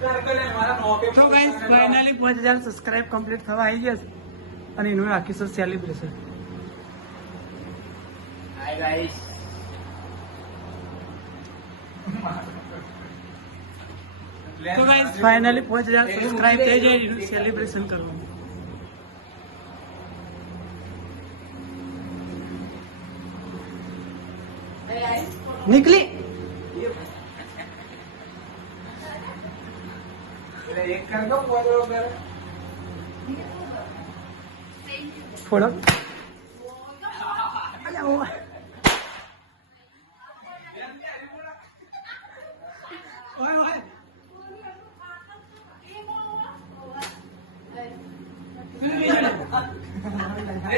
તો guys finally 5000 subscribe complete થવા આવી ગયા છે અને એનું રાખીશું સેલિબ્રેશન. Hi guys. તો ગાઈસ ફાઇનલી 5000 સબસ્ક્રાઇબ થઈ જાય એનું સેલિબ્રેશન કરવાનું. નીકળી એક કર દો બરોબર. થોડા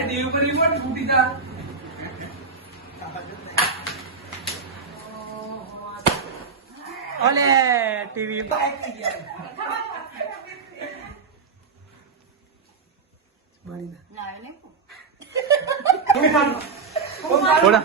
ટીવી પર રિમોટ ફૂટી જા. ઓલે ટીવી થોડા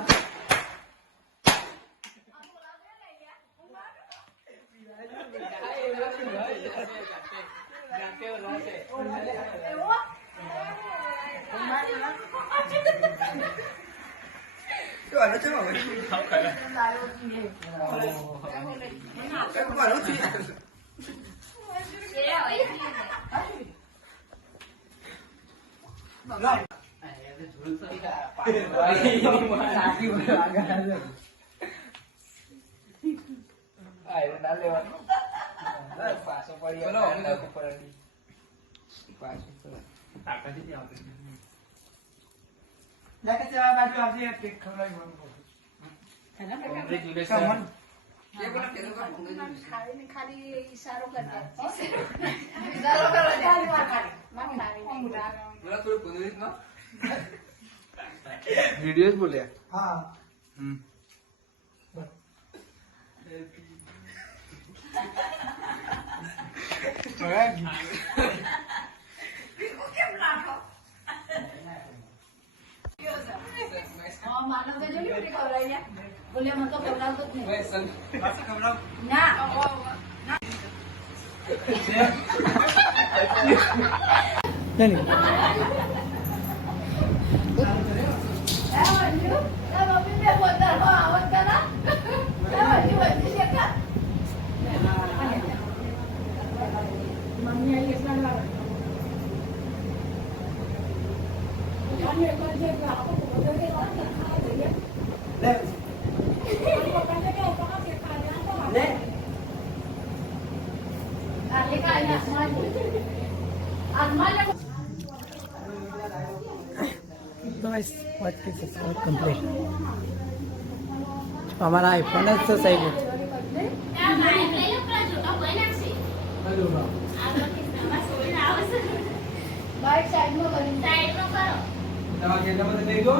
ખાલી ઈશારો કરતા વિડિયોઝ બોલ્યા. હા માનવ તો જોઈ કેવી ખવડાવી બોલે મને તો ખવડાવતો જ નહીં. નહીં तो गाइस वॉच की सब्सक्राइब कंप्लीट. हमारा आईफोन है तो सही है. બાઈક સાઈડમાં કરી નવા કેટલા બધા લઈ ગયો.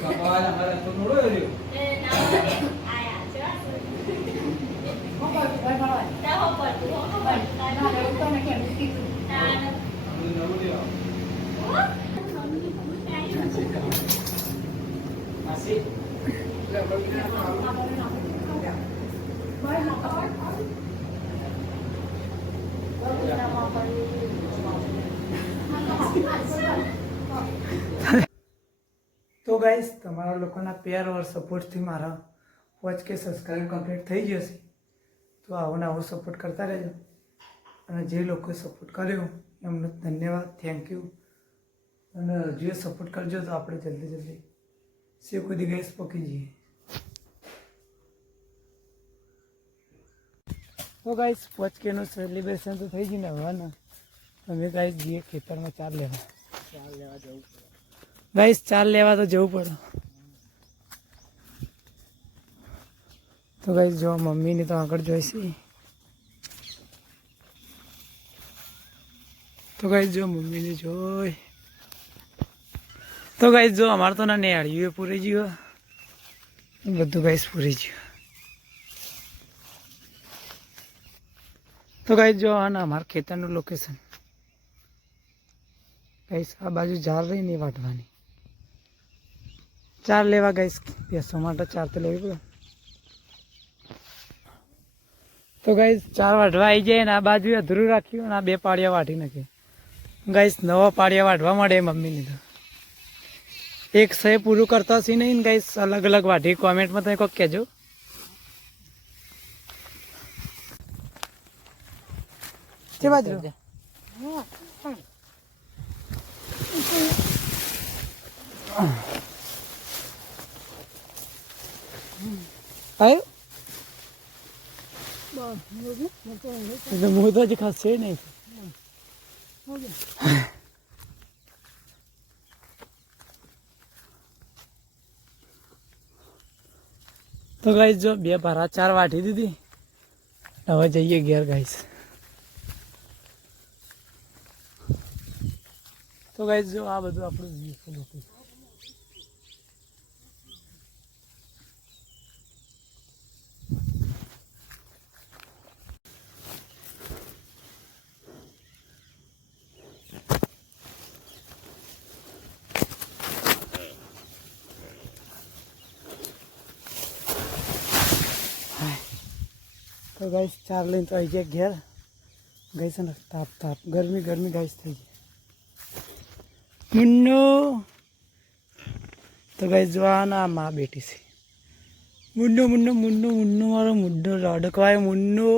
કપાવાલા મારા તો થોડો રહ્યો. નવું લેવા. માસી તો ગાઈસ તમારા લોકોના પ્યાર ઓર સપોર્ટથી મારા 5K સબસ્ક્રાઇબ કમ્પ્લીટ થઈ જશે. તો આવો ને આવો સપોર્ટ કરતા રહેજો અને જે લોકોએ સપોર્ટ કર્યો એમનો ધન્યવાદ, થેન્ક યુ. અને હજુ સપોર્ટ કરજો તો આપણે જલ્દી જલ્દી સે કોઈ દી ગેસ પકી જઈએ. તો ગાઈસ 5Kનું સેલિબ્રેશન તો થઈ ગયું ને હવે ને અમે ગાઈસ જઈએ ખેતરમાં ચાર લેવા જવું પડે. ગાઈસ ચાર લેવા તો જવું પડે. તો ગાઈસ જો મમ્મીની તો આગળ જોઈશી. તો ગાઈસ જો મમ્મીને જોઈ. તો ગાઈસ જો અમારે તો ના નેહાળ્યું પૂરી ગયું બધું ગાઈસ પૂરી ગયું. તો ગાઈસ જો આ ના અમારા ખેતરનું લોકેશન ગાઈસ આ બાજુ ઝાડ રહી ને વાટવાની. ચાર લેવા ગાઈસ બેસવા માટે ચાર તો લેવી પડે. તો ગાઈસ 4 વાઢવા આવી જાય ને આ બાજુ અધૂરું રાખ્યું અને આ 2 પાળિયા વાઢી નાખે ગાઈસ નવા પાળિયા વાઢવા મળે મમ્મીની તો એક સે પૂરું કરતા હશે નહીં ગાઈસ અલગ અલગ વાઢી કોમેન્ટમાં તમે કોઈક કહેજો કે બાજુ આયો એટલે હું તો હજી ખાસ છે નહીં તો ગાઈસ જો 2 ભારા 4 વાઢી દીધી હવે જઈએ ઘેર ગાઈસ તો ગાઈસ જો આ બધું આપણું વ્યૂ હતું તો ગાઈસ 4 લઈને તો આવી ગયા ઘેર ગઈ છે ને તાપ તાપ ગરમી ગરમી ગાઈસ થઈ ગઈ મુન્નો તો ગાઈસ જો આ ના માં બેઠી છે મુન્નો મુન્નો મુન્નો મુન્નો મારો મુન્નો રડકવાય મુન્નો